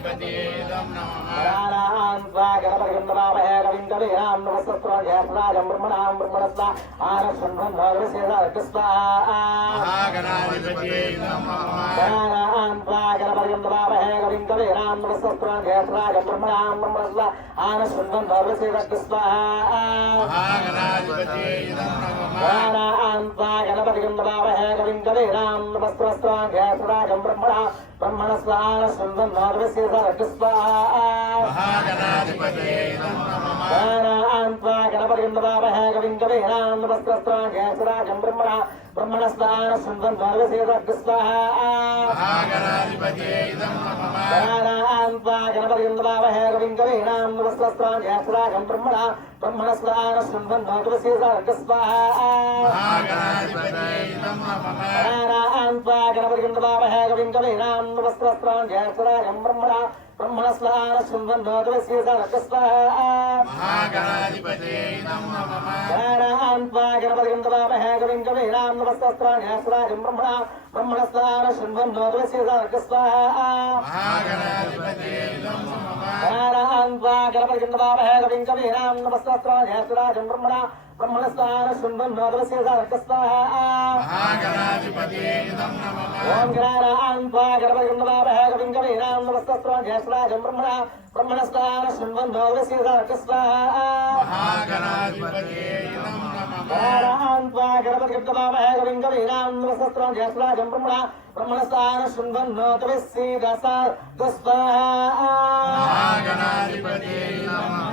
महागणाधिपतये नमः गणपतिगन्धवामहे कविं कवीनां नमस्तस्त्रों ज्येष्ठराजं ब्रह्मणां ब्रह्मणस्वा आनश्वन्वं महागणाधिपतये नमः गणपतिगन्धवामहे कविं कवीनां नमस्तस्त्रों ज्येष्ठराजं ब्रह्मणां ब्रह्मणस्वा आनश्वन्वं महागणाधिपतये नमः गणपतिगन्धवामहे कविं कवीनां नमस्तस्त्रों ज्येष्ठराजं ब्रह्मणां ब्रह्मणस्वा आनश्वन्वं महागणाधिपतये नमः गणपतिगन्धवामहे कविं कवीनां नमस्तस्त्रों ज्येष्ठराजं ब्रह्मणां ब्रह्मणस्वा आनश्वन्वं महागणाधिपतये नमः गणपतिगन्धवामहे कविं कवीनां नमस्तस्त्रों ज्येष्ठराजं ब्रह्मणां ब्रह्मणस्वा आनश्वन्वं महागणाधिपतये नमः गणपतिगन्धवामहे कविं कवीनां नमस्तस्त्रों ज्येष्ठराजं ब्रह्मणां ब्रह्मणस्वा आनश्वन्वं महागणाधिपतये नमः गणपतिगन्धवामहे कविं कवीनां नमस्तस्त्रों ज्येष्ठराजं ब्रह्मणां ब्रह्मणस्वा आनश्वन्वं महागणाधिपतये नमः गणपतिगन्धवामहे कविं कवीनां नमस्तस्त्रों ज्येष्ठराजं ब्रह्मणां ब्रह्मणस्वा आनश्वन्वं महागणाधिपतये नमः ओम गणपतिगन्धवामहे कविं कवीनां नमस्तस्त्रों ज्येष्ठराजं ब्रह्मणां ब्रह्मणस्वा आनश्वन्वं महागणाधिपतये नमः गणपतिगन्धवामहे कविं कवीनां नमस्तस्त्रों ज्येष्ठराजं ब्रह्मणां ब्रह्मणस्वा आनश्वन्वं महागणाधिपतये नमः